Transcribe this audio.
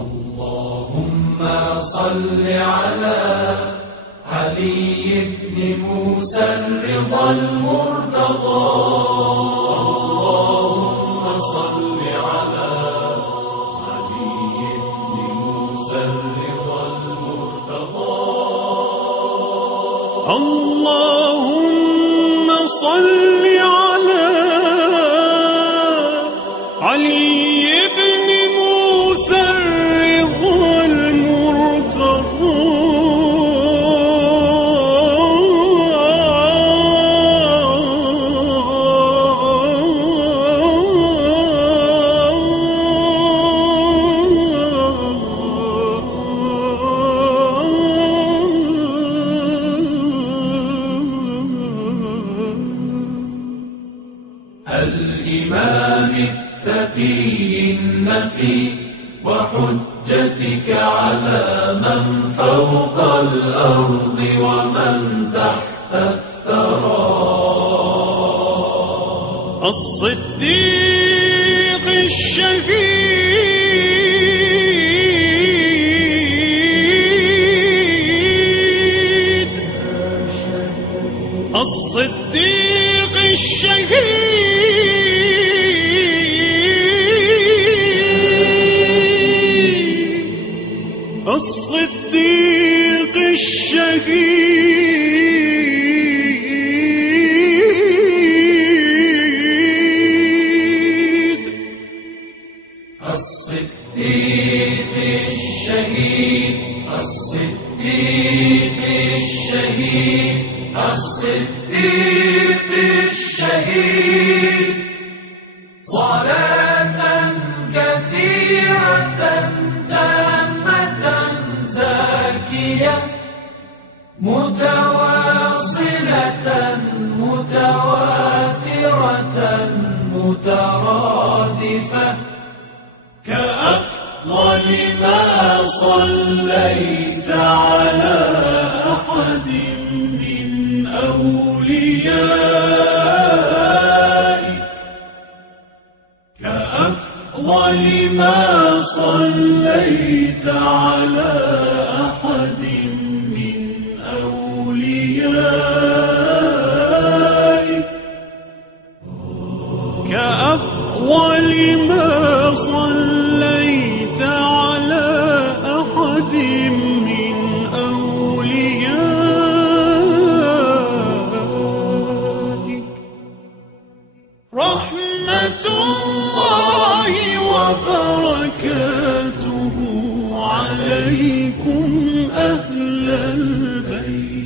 اللهم صل على علي بن موسى الرضا المرتضى. اللهم صل على علي بن موسى الرضا المرتضى. اللهم صل على علي بن موسى الرضا المرتضى. الإمام التقي النقي وحجتك على من فوق الأرض ومن تحت الثرى. الصديق الشهيد الصديق الشهيد الصديق الشهيد الصديق الشهيد الصديق الشهيد الصديق الشهيد. صلاة كثيرة تامة زاكية متواصلة متواترة مترادفة كأفضل ما صليت على أحد من أوليائك كأفضل ما صليت على أحد من أوليائك كأفضل ما صليت على أحد من أوليائك. رحمة الله وبركاته عليكم أهل البيت.